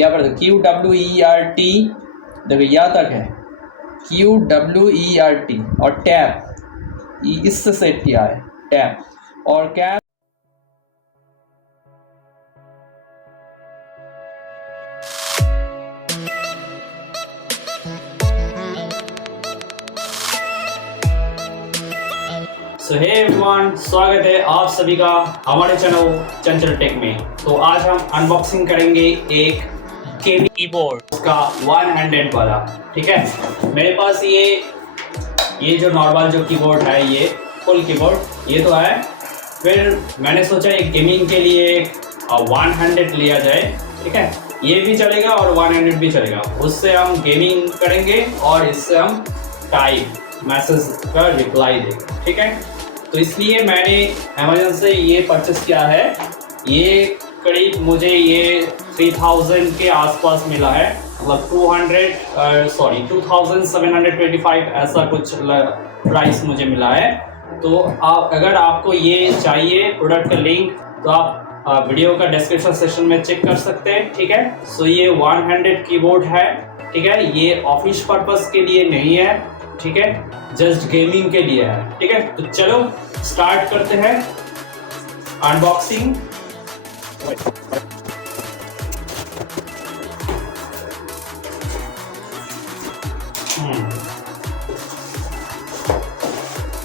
यहाँ पर QWERT, देखो यहाँ तक है QWERT, और टैप इससे सेट किया है टैप और कैप। सो हे एवरीवन, स्वागत है आप सभी का हमारे चैनल चंचल टेक में। तो आज हम अनबॉक्सिंग करेंगे एक गेमिंग कीबोर्ड, उसका वन हैंडेड वाला। ठीक है, मेरे पास ये जो नॉर्मल जो कीबोर्ड है, ये फुल कीबोर्ड ये तो है। फिर मैंने सोचा एक गेमिंग के लिए वन हैंडेड लिया जाए। ठीक है, ये भी चलेगा और वन हैंडेड भी चलेगा। उससे हम गेमिंग करेंगे और इससे हम टाइप मैसेज का रिप्लाई देंगे। ठीक है, तो इसलिए मैंने अमेज़न से ये परचेस किया है। ये करीब मुझे ये 3000 के आसपास मिला है, मतलब 2725 ऐसा कुछ प्राइस मुझे मिला है। तो अगर आपको ये चाहिए प्रोडक्ट का लिंक, तो आप वीडियो का डिस्क्रिप्शन सेक्शन में चेक कर सकते हैं। ठीक है, सो ये वन हैंडेड कीबोर्ड है। ठीक है, ये ऑफिस पर्पस के लिए नहीं है। ठीक है, जस्ट गेमिंग के लिए है। ठीक है, तो चलो स्टार्ट करते हैं अनबॉक्सिंग।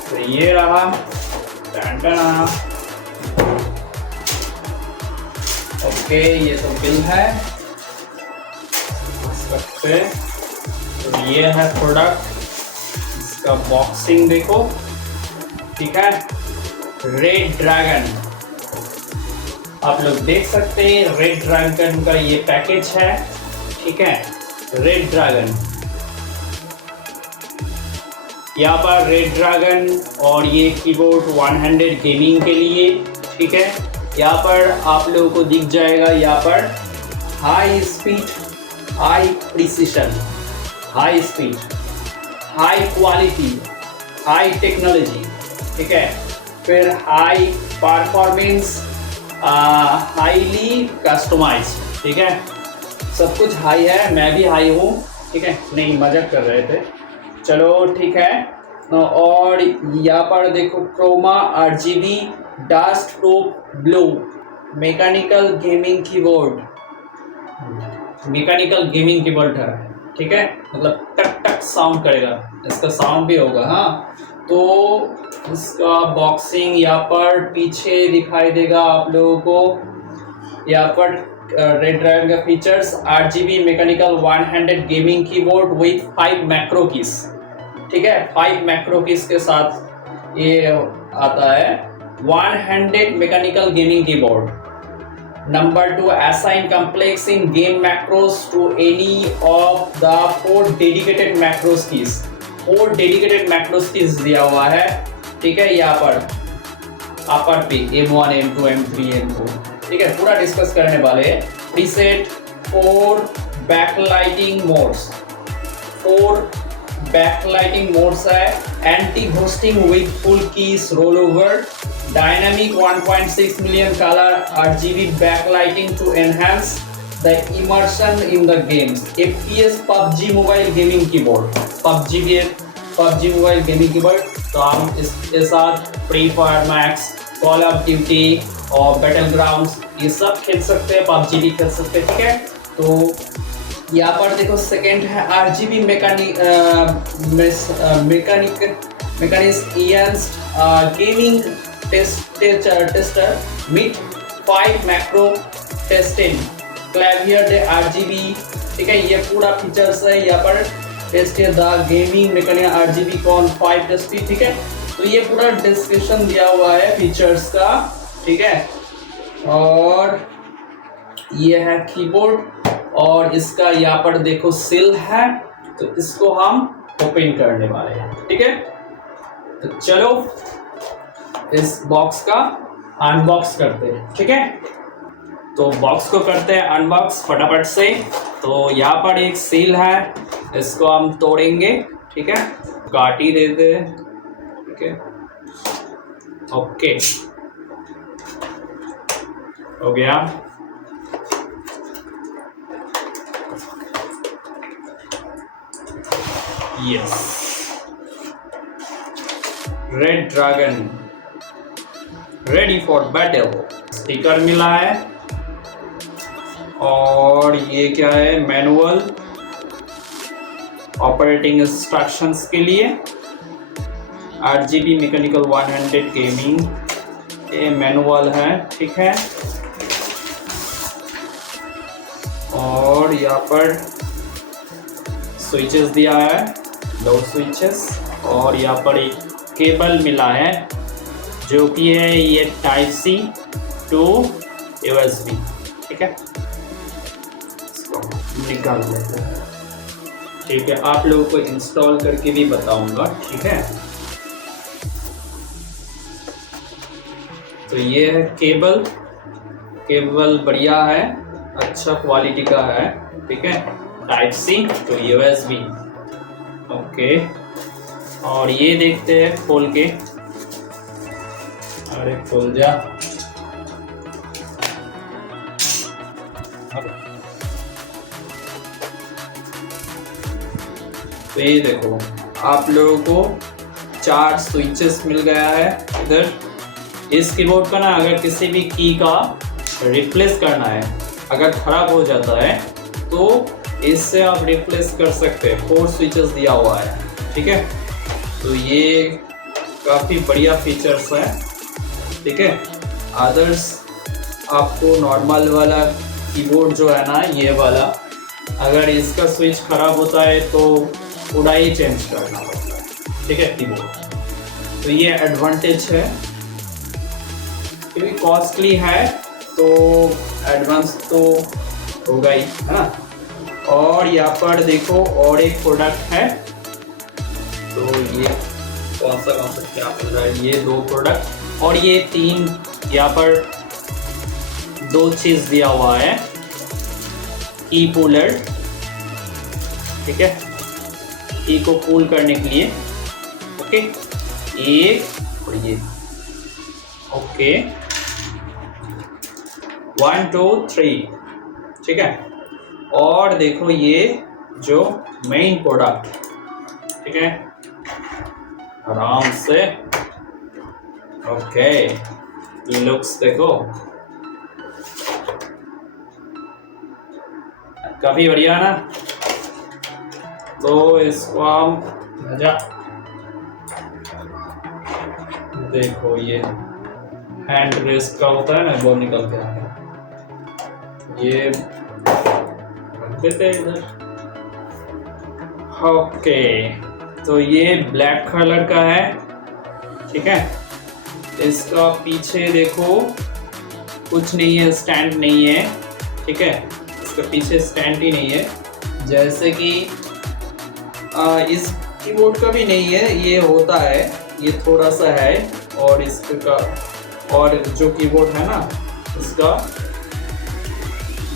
तो ये रहा ओके, ये तो बिल है सकते। तो ये है प्रोडक्ट, इसका बॉक्सिंग देखो। ठीक है, रेड ड्रैगन आप लोग देख सकते हैं, रेड ड्रैगन का ये पैकेज है। ठीक है, रेड ड्रैगन, यहाँ पर रेड ड्रैगन और ये कीबोर्ड वन हैंडेड गेमिंग के लिए। ठीक है, यहाँ पर आप लोगों को दिख जाएगा, यहाँ पर high speed, high precision, high speed, high quality, high technology. ठीक है, फिर हाई परफॉर्मेंस, हाईली कस्टमाइज। ठीक है, सब कुछ हाई है, मैं भी हाई हूँ। ठीक है, नहीं मजाक कर रहे थे। चलो ठीक है, और यहाँ पर देखो Croma RGB dust proof blue mechanical gaming keyboard, mechanical gaming keyboard है। ठीक है, मतलब टक टक साउंड करेगा, इसका साउंड भी होगा। हाँ, तो इसका बॉक्सिंग यहाँ पर पीछे दिखाई देगा आप लोगों को। यहाँ पर रेड ड्रैगन का features, RGB mechanical one handed gaming keyboard with 5 macro keys. ठीक है, 5 मैक्रो कीज के साथ ये आता है। One handed mechanical gaming keyboard. Number 2, assign complex in game macros to any of the 4 dedicated macros keys। 4 dedicated macros keys दिया हुआ है। ठीक है, यहाँ पर अपर पे M1, M2, M3, M4। ठीक है, पूरा डिस्कस करने वाले हैं। Preset 4 backlighting modes, 4 backlighting modes है। Anti ghosting with full keys roll over, dynamic 1.6 million color RGB backlighting to enhance the immersion in the games। FPS PUBG mobile gaming keyboard, PUBG mobile gaming keyboard. तो हम इसके साथ free fire max, call of duty और battle grounds ये सब खेल सकते हैं, PUBG भी खेल सकते हैं। ठीक है, तो यहाँ पर देखो सेकेंड है RGB मैकेनिज्म गेमिंग टेस्टर मिट 5 मैक्रो टेस्टिंग क्लैवियर डे RGB। ठीक है, ये पूरा फीचर्स है यहाँ पर। Tested the gaming mechanic RGB कॉन 5 टेस्टी। ठीक है, तो ये पूरा डिस्क्रिप्शन दिया हुआ है फीचर्स का। ठीक है, और ये है कीबोर्ड और इसका यहाँ पर देखो सील है, तो इसको हम ओपन करने वाले हैं। ठीक है, तो चलो इस बॉक्स का अनबॉक्स करते हैं। ठीक है, तो बॉक्स को करते हैं अनबॉक्स फटाफट से। तो यहाँ पर एक सील है, इसको हम तोड़ेंगे। ठीक है, काट ही देते हैं। ठीक है, ओके हो गया। Yes, red dragon ready for battle. Sticker मिला है और ये क्या है, मैनुअल ऑपरेटिंग इंस्ट्रक्शंस के लिए। RGB मैकेनिकल 100 गेमिंग ये मैनुअल है, ठीक है। और यहाँ पर स्विचेस दिया है, दो स्विचेस, और यहाँ पर एक केबल मिला है जो कि है ये Type-C to USB, ठीक है। इसको निकाल लेते हैं, ठीक है। आप लोगों को इंस्टॉल करके भी बताऊंगा, ठीक है। तो ये है केबल, केबल बढ़िया है, अच्छा क्वालिटी का है, ठीक है। Type-C to USB, okay. और ये देखते हैं खोल के, अरे खोल जा। तो ये देखो आप लोगों को 4 स्विचेस मिल गया है इधर। इस कीबोर्ड का ना अगर किसी भी की का रिप्लेस करना है, अगर खराब हो जाता है तो इससे आप रिप्लेस कर सकते हैं। 4 स्विचेस दिया हुआ है, ठीक है। तो ये काफ़ी बढ़िया फीचर्स है, ठीक है। अदर्स आपको नॉर्मल वाला कीबोर्ड जो है ना, ये वाला, अगर इसका स्विच खराब होता है तो पूरा ही चेंज करना पड़ता है, ठीक है, कीबोर्ड। तो ये एडवांटेज है, क्योंकि कॉस्टली है तो एडवांस तो होगा ही, है ना। और यहाँ पर देखो और एक प्रोडक्ट है, तो ये कौन सा क्या मिल रहा है, ये 2 प्रोडक्ट और ये 3, यहाँ पर 2 चीज़ दिया हुआ है, की कूलर, ठीक है, की को कूल करने के लिए, ओके, एक और ये, ओके, 1 2 3, ठीक है। और देखो ये जो मेन प्रोडक्ट, ठीक है, आराम से, ओके, लुक्स देखो काफी बढ़िया ना। तो इसको हम मजा देखो, ये हैंड रेस्ट का होता है ना, वो निकल के आता है, ये रख देते हैं इधर, ओके। तो ये ब्लैक कलर का है, ठीक है। इसका पीछे देखो कुछ नहीं है, स्टैंड नहीं है, ठीक है। इसका पीछे स्टैंड ही नहीं है, जैसे कि इस कीबोर्ड का भी नहीं है, ये होता है, ये थोड़ा सा है। और इसका और जो कीबोर्ड है ना, इसका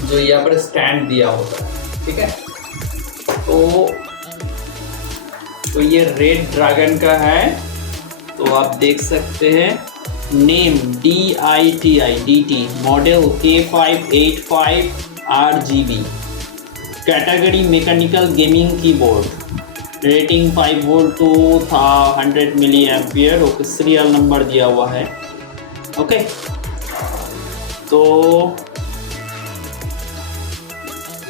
जो यहाँ पर स्टैंड दिया होता है, ठीक है। तो ये रेड ड्रैगन का है, तो आप देख सकते हैं, name DITI model K585 RGB, category mechanical gaming keyboard, rating 5 volt to 100 milliampere, okay, serial number दिया हुआ है, ओके। तो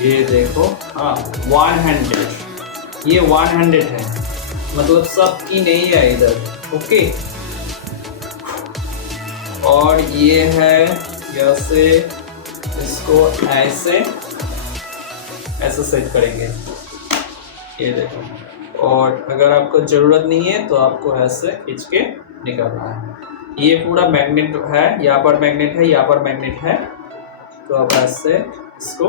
ये देखो, हाँ 100, ये 100 है, मतलब सबकी नहीं है इधर, ओके। और ये है जैसे इसको ऐसे सेट करेंगे, ये देखो। और अगर आपको ज़रूरत नहीं है तो आपको ऐसे खींच के निकालना है। ये पूरा मैग्नेट है, यहाँ पर मैग्नेट है, यहाँ पर मैग्नेट है, तो आप ऐसे इसको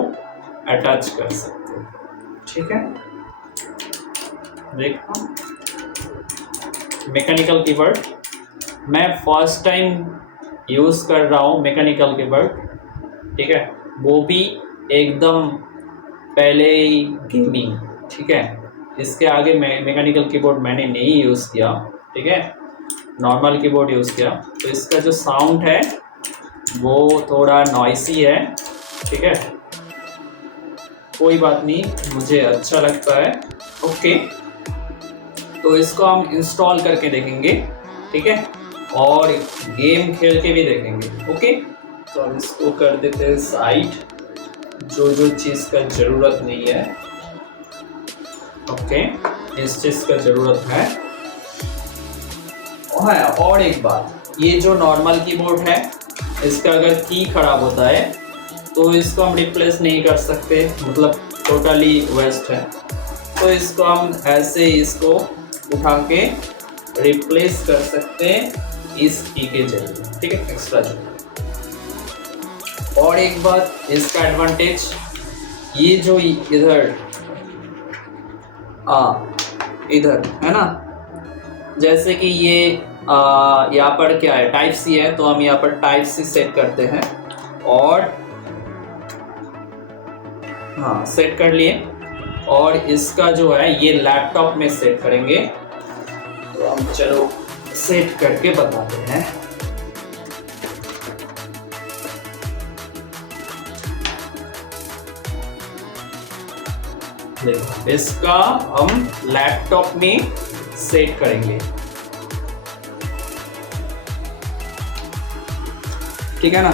अटैच कर सकते हो, ठीक है। देखो मैकेनिकल कीबोर्ड, मैं फर्स्ट टाइम यूज़ कर रहा हूँ मैकेनिकल कीबोर्ड, ठीक है, वो भी एकदम पहले ही गेमिंग, ठीक है। इसके आगे मैकेनिकल कीबोर्ड मैंने नहीं यूज़ किया, ठीक है, नॉर्मल कीबोर्ड यूज़ किया। तो इसका जो साउंड है वो थोड़ा नॉइसी है, ठीक है, कोई बात नहीं, मुझे अच्छा लगता है, ओके। तो इसको हम इंस्टॉल करके देखेंगे, ठीक है, और गेम खेल के भी देखेंगे। ओके, तो हम इसको कर देते हैं साइड, जो जो चीज़ का ज़रूरत नहीं है। ओके, इस चीज़ का ज़रूरत है। हाँ, और एक बात, ये जो नॉर्मल कीबोर्ड है, इसका अगर की खराब होता है तो इसको हम रिप्लेस नहीं कर सकते, मतलब टोटली वेस्ट है। तो इसको हम ऐसे इसको उठा के रिप्लेस कर सकते हैं इस की के जरिए, ठीक है, एक्स्ट्रा जो। और एक बात, इसका एडवांटेज, ये जो इधर इधर है ना, जैसे कि ये यहाँ पर क्या है, टाइप सी है, तो हम यहाँ पर टाइप सी सेट करते हैं और हाँ सेट कर लिए। और इसका जो है ये लैपटॉप में सेट करेंगे, तो हम चलो सेट करके बताते हैं। देखो, इसका हम लैपटॉप में सेट करेंगे, ठीक है ना।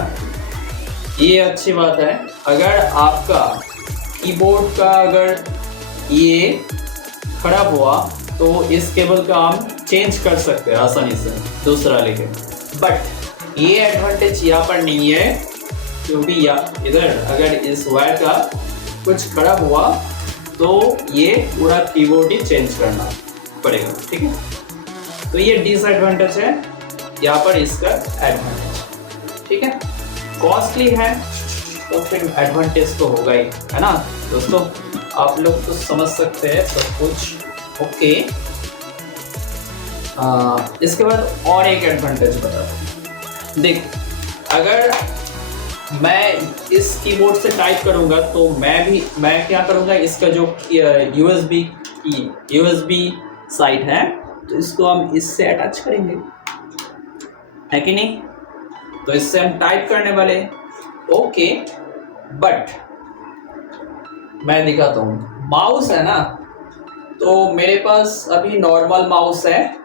ये अच्छी बात है। अगर आपका कीबोर्ड का अगर ये खराब हुआ तो इस केबल का हम चेंज कर सकते हैं आसानी से दूसरा लेके, बट ये एडवांटेज यहाँ पर नहीं है, क्योंकि इधर अगर इस वायर का कुछ खराब हुआ तो ये पूरा कीबोर्ड ही चेंज करना पड़ेगा, ठीक है। तो ये डिसएडवांटेज है यहाँ पर, इसका एडवांटेज, ठीक है। कॉस्टली है तो फिर एडवांटेज तो होगा ही, है ना दोस्तों। आप लोग तो समझ सकते हैं सब कुछ। ओके, इसके बाद और एक एडवांटेज बता दूं। देख, अगर मैं इस कीबोर्ड से टाइप करूंगा तो मैं क्या करूंगा, इसका जो यूएसबी साइड है, तो इसको हम इससे अटैच करेंगे, है कि नहीं। तो इससे हम टाइप करने वाले। ओके, बट मैं दिखाता हूँ, माउस है ना, तो मेरे पास अभी नॉर्मल माउस है।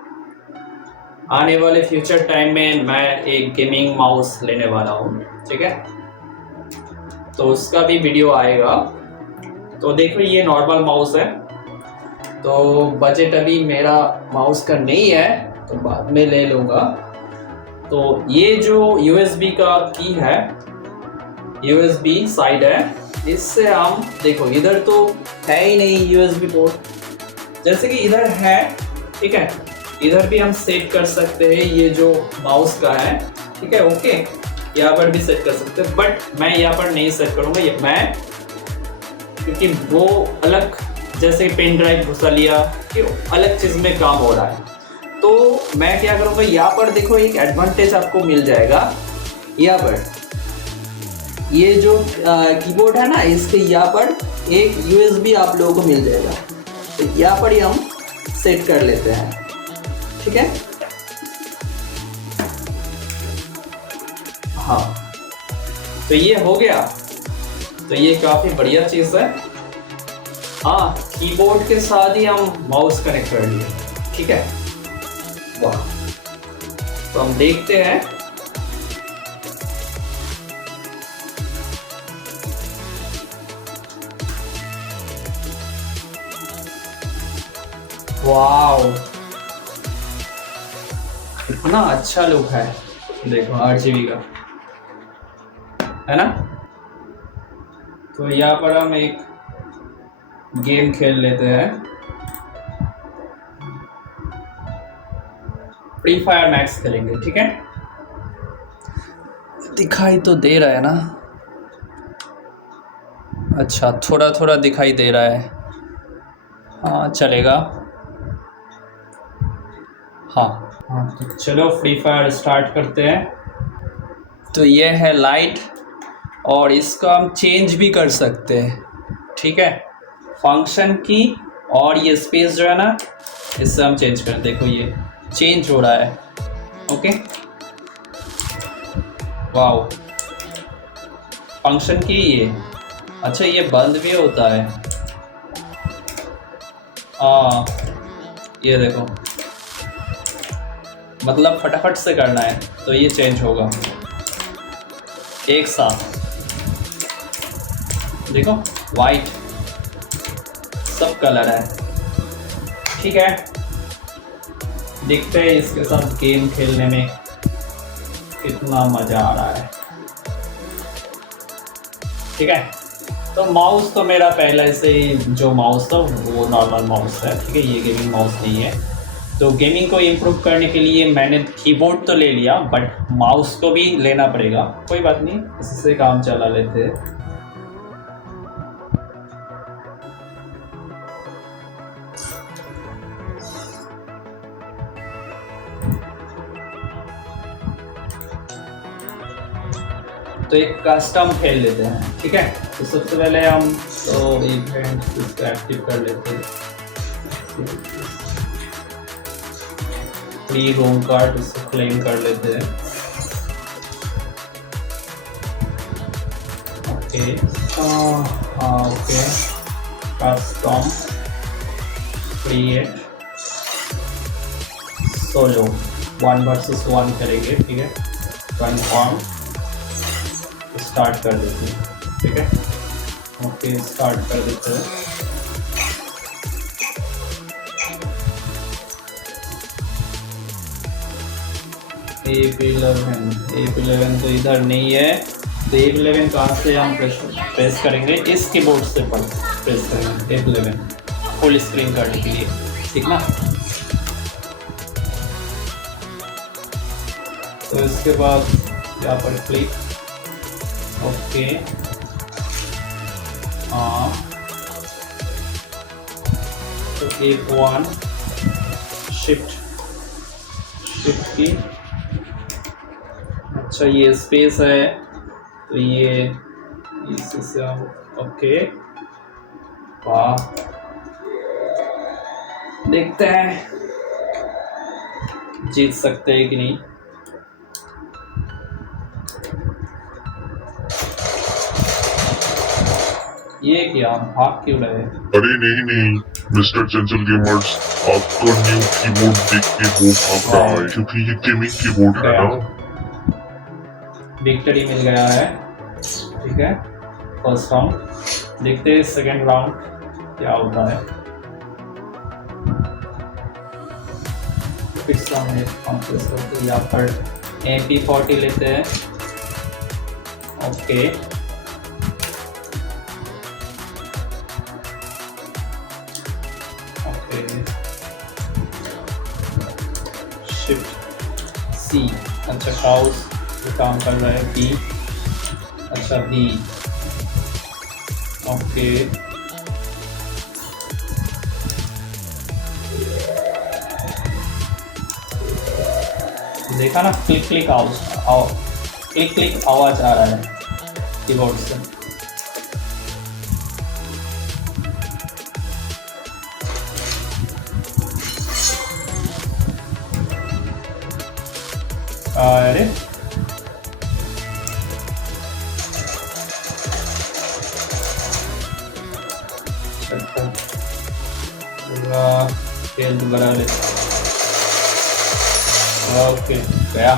आने वाले फ्यूचर टाइम में मैं एक गेमिंग माउस लेने वाला हूँ, ठीक है, तो उसका भी वीडियो आएगा। तो देखो, ये नॉर्मल माउस है, तो बजट अभी मेरा माउस का नहीं है, तो बाद में ले लूँगा। तो ये जो यूएसबी का की है, यूएसबी साइड है, इससे हम देखो, इधर तो है ही नहीं यूएसबी पोर्ट, जैसे कि इधर है, ठीक है, इधर भी हम सेट कर सकते हैं, ये जो माउस का है, ठीक है। ओके, यहाँ पर भी सेट कर सकते हैं, बट मैं यहाँ पर नहीं सेट करूँगा, ये मैं, क्योंकि वो अलग, जैसे पेन ड्राइव घुसा लिया कि अलग चीज़ में काम हो रहा है। तो मैं क्या करूँगा, यहाँ पर देखो एक एडवांटेज आपको मिल जाएगा। यहाँ पर ये जो कीबोर्ड है ना, इसके यहाँ पर एक यूएसबी आप लोगों को मिल जाएगा, तो यहाँ पर ही हम सेट कर लेते हैं, ठीक है। हाँ, तो ये हो गया, तो ये काफ़ी बढ़िया चीज़ है। हाँ, कीबोर्ड के साथ ही हम माउस कनेक्ट कर लिए, ठीक है। वाह, तो हम देखते हैं। वाओ, इतना अच्छा लुक है, देखो 8 GB का है ना। तो यहाँ पर हम एक गेम खेल लेते हैं, फ्री फायर मैक्स खेलेंगे, ठीक है। दिखाई तो दे रहा है ना, अच्छा थोड़ा थोड़ा दिखाई दे रहा है, हाँ चलेगा। हाँ, तो चलो फ्री फायर स्टार्ट करते हैं। तो ये है लाइट, और इसका हम चेंज भी कर सकते हैं, ठीक है, फंक्शन की। और ये स्पेस जो है ना, इससे हम चेंज करें, देखो ये चेंज हो रहा है। ओके, वाओ, फंक्शन की ये, अच्छा ये बंद भी होता है। ये देखो, मतलब फटाफट से करना है तो ये चेंज होगा एक साथ। देखो वाइट सब कलर है, ठीक है। देखते हैं इसके साथ गेम खेलने में कितना मजा आ रहा है, ठीक है। तो माउस तो मेरा पहले से ही जो माउस था वो नॉर्मल माउस है, ठीक है, ये गेमिंग माउस नहीं है। तो गेमिंग को इम्प्रूव करने के लिए मैंने कीबोर्ड तो ले लिया, बट माउस को भी लेना पड़ेगा, कोई बात नहीं, इससे काम चला लेते हैं। तो एक कस्टम खेल लेते हैं, ठीक है। तो सबसे पहले हम तो इवेंट इसको एक्टिव कर लेते हैं। फ्री होम कार्ड इसको क्लेम कर लेते हैं। Okay, okay, custom create solo 1 versus 1 करेंगे, ठीक है। कन्फर्म स्टार्ट कर देते हैं, ठीक है। ओके, स्टार्ट कर देते हैं। A11 तो इधर नहीं है, तो A11 कहाँ से हम प्रेस करेंगे, इस कीबोर्ड से प्रेस करेंगे A11 फुल स्क्रीन करने के लिए, ठीक ना। तो इसके बाद यहाँ पर क्लिक, ओके, हाँ, तो F1 शिफ्ट की, अच्छा ये स्पेस है, तो ये इससे हम, ओके, वाह, देखते हैं जीत सकते हैं कि नहीं। ये क्या भाग क्यों रहे? अरे नहीं मिस्टर चंचल गेमर्स, आपका न्यू कीबोर्ड देख के वो भाग रहा है, क्योंकि ये गेमिंग कीबोर्ड है ना। विक्ट्री मिल गया है, ठीक है, फर्स्ट राउंड। देखते हैं सेकेंड राउंड क्या होता है। फिर से हम यहाँ पर MP40 लेते हैं, ओके, शिफ्ट C, अच्छा काउस काम कर रहा है B, अच्छा B, ओके, देखा ना, क्लिक क्लिक आवाज आ रहा है कीबोर्ड से। अरे खेल बना ले, ओके, गया।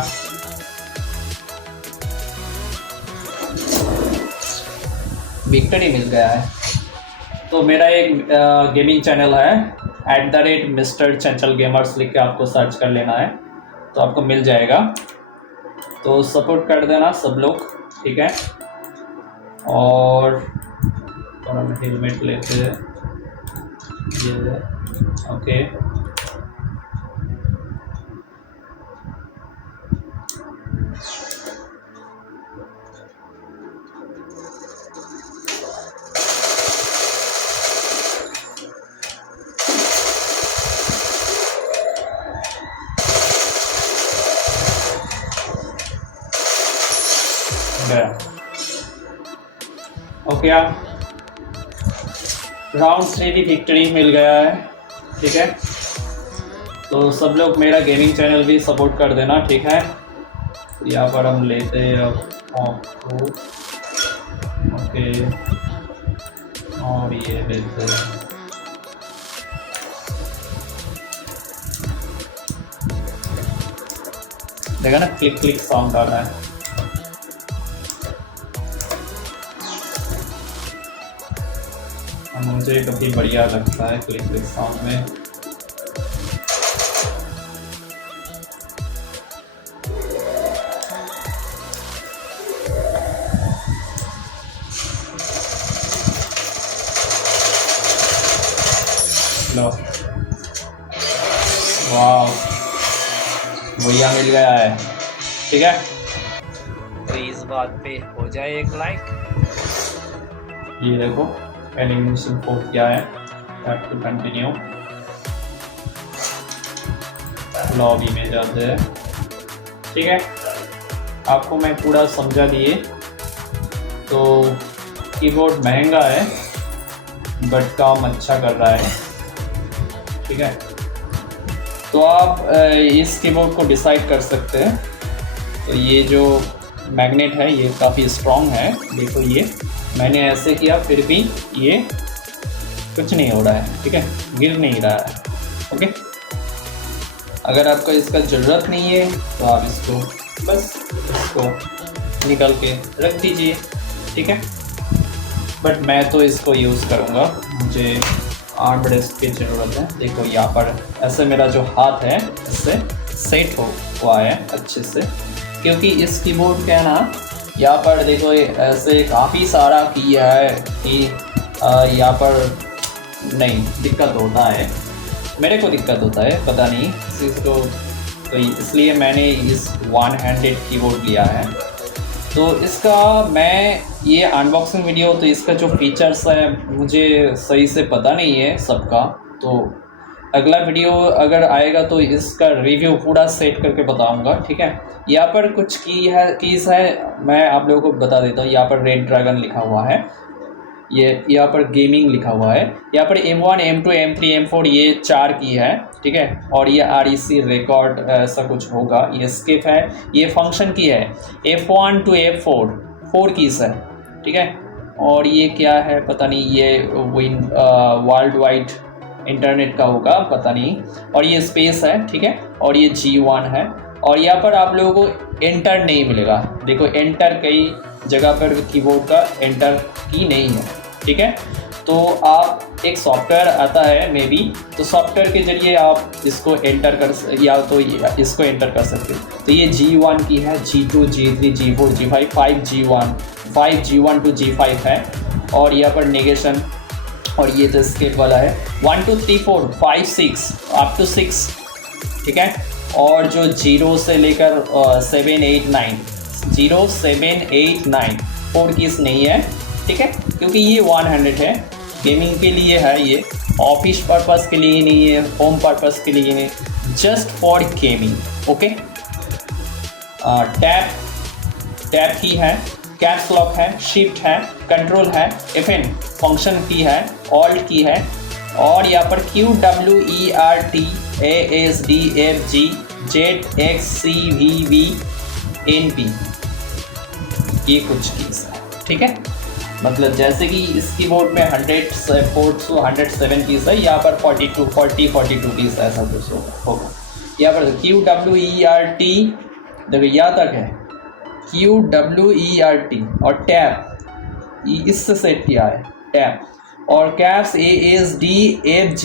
विक्ट्री मिल गया है। तो मेरा एक गेमिंग चैनल है @मिस्टर चंचल गेमर्स, लिख के आपको सर्च कर लेना है तो आपको मिल जाएगा। तो सपोर्ट कर देना सब लोग, ठीक है। और हम हेलमेट लेते हैं, ये ओके, ओके, राउंड 3 भी विक्ट्री मिल गया है, ठीक है। तो सब लोग मेरा गेमिंग चैनल भी सपोर्ट कर देना, ठीक है। यहाँ पर हम लेते हैं अब ओके, और ये लेते हैं देखा ना, क्लिक क्लिक साउंड आ रहा है। मुझे काफ़ी बढ़िया लगता है क्लिक क्लिक साउंड में। लो, वाह, भैया मिल गया है। ठीक है, तो इस बात पे हो जाए एक लाइक। ये देखो एलिमिनेशन 4 किया है, टैप टू कंटिन्यू। लॉबी में जाते हैं। ठीक है, आपको मैं पूरा समझा दिए। तो कीबोर्ड महंगा है बट काम अच्छा कर रहा है। ठीक है, तो आप इस कीबोर्ड को डिसाइड कर सकते हैं। तो ये जो मैग्नेट है ये काफ़ी स्ट्रॉन्ग है। देखो ये मैंने ऐसे किया फिर भी ये कुछ नहीं हो रहा है। ठीक है, गिर नहीं रहा है। ओके, अगर आपको इसका ज़रूरत नहीं है तो आप इसको बस इसको निकाल के रख दीजिए। ठीक है, बट मैं तो इसको यूज़ करूँगा, मुझे आर्म रेस्ट की ज़रूरत है। देखो यहाँ पर ऐसे मेरा जो हाथ है इससे सेट हुआ है अच्छे से, क्योंकि इस कीबोर्ड का ना यहाँ पर देखो ऐसे काफ़ी सारा की है कि यहाँ पर नहीं दिक्कत होता है, मेरे को दिक्कत होता है, पता नहीं किसी को। तो इसलिए मैंने इस वन हैंडेड कीबोर्ड लिया है। तो इसका मैं ये अनबॉक्सिंग वीडियो, तो इसका जो फीचर्स है मुझे सही से पता नहीं है सबका। तो अगला वीडियो अगर आएगा तो इसका रिव्यू पूरा सेट करके बताऊंगा। ठीक है, यहाँ पर कुछ कीज़ है मैं आप लोगों को बता देता हूँ। यहाँ पर रेड ड्रैगन लिखा हुआ है, ये यहाँ पर गेमिंग लिखा हुआ है, यहाँ पर M1 M2 M3 M4 ये 4 की है। ठीक है, और ये REC रिकॉर्ड ऐसा कुछ होगा। ये स्किप है, ये फंक्शन की है। F1 to F4 4 कीज़ है। ठीक है, और ये क्या है पता नहीं, ये वर्ल्ड वाइड इंटरनेट का होगा पता नहीं। और ये स्पेस है। ठीक है, और ये G1 है। और यहाँ पर आप लोगों को एंटर नहीं मिलेगा। देखो एंटर कई जगह पर कीबोर्ड का एंटर की नहीं है। ठीक है, तो आप एक सॉफ्टवेयर आता है मे बी, तो सॉफ्टवेयर के जरिए आप इसको एंटर कर या तो इसको एंटर कर सकते हो। तो ये G1 की है, G2 G3 G4 G5 5 G1 to G5 है। और यहाँ पर नेगेशन, और ये तो स्केप वाला है 1 2 3 4 5 6 अप टू 6। ठीक है, और जो 0 से लेकर 7 8 9 0 7 8 9 4 कीज़ नहीं है। ठीक है, क्योंकि ये 100 है, गेमिंग के लिए है, ये ऑफिस पर्पस के लिए नहीं है, होम पर्पस के लिए नहीं, just for gaming. Okay, tap की है, कैप्स लॉक है, शिफ्ट है, कंट्रोल है, FN फंक्शन की है, ऑल्ट की है, और यहाँ पर QWERT ASD FG ZXCVV NP ये कुछ कीज़ है। ठीक है, मतलब जैसे कि इस कीबोर्ड में 107 कीज़ है, यहाँ पर 42 कीज़ ऐसा कुछ होगा। यहाँ पर QWERT देखो यहाँ तक है, QWERT और टैप इससे सेट किया है टैप, और कैप्स ASD FG।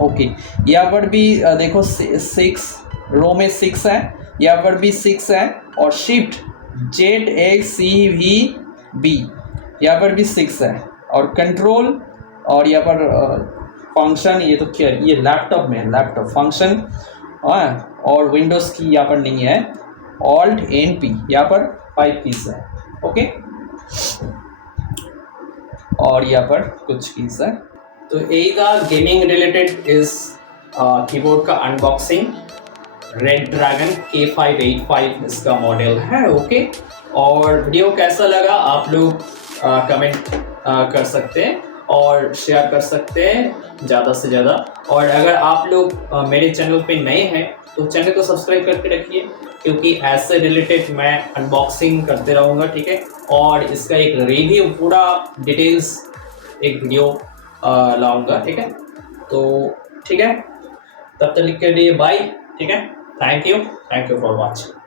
ओके, यहाँ पर भी देखो 6 रो में 6 है, यहाँ पर भी 6 है, और शिफ्ट ZXCVB यहाँ पर भी 6 है, और कंट्रोल, और यहाँ पर फंक्शन, ये तो क्या ये लैपटॉप में लैपटॉप फंक्शन, हाँ, और विंडोज़ की यहाँ पर नहीं है, ऑल्ट NP यहाँ पर 5 कीज़ है। ओके, और यहाँ पर कुछ कीज़ है। तो यही का गेमिंग रिलेटेड इस कीबोर्ड का अनबॉक्सिंग। रेड ड्रैगन K585 इसका मॉडल है। ओके, और वीडियो कैसा लगा आप लोग कमेंट कर सकते हैं और शेयर कर सकते हैं ज़्यादा से ज़्यादा। और अगर आप लोग मेरे चैनल पे नए हैं तो चैनल को सब्सक्राइब करके रखिए, क्योंकि ऐसे रिलेटेड मैं अनबॉक्सिंग करते रहूँगा। ठीक है, और इसका एक रिव्यू पूरा डिटेल्स एक वीडियो लाऊंगा। ठीक है, तो ठीक है, तब तक के लिए बाय। ठीक है, थैंक यू फॉर वॉचिंग।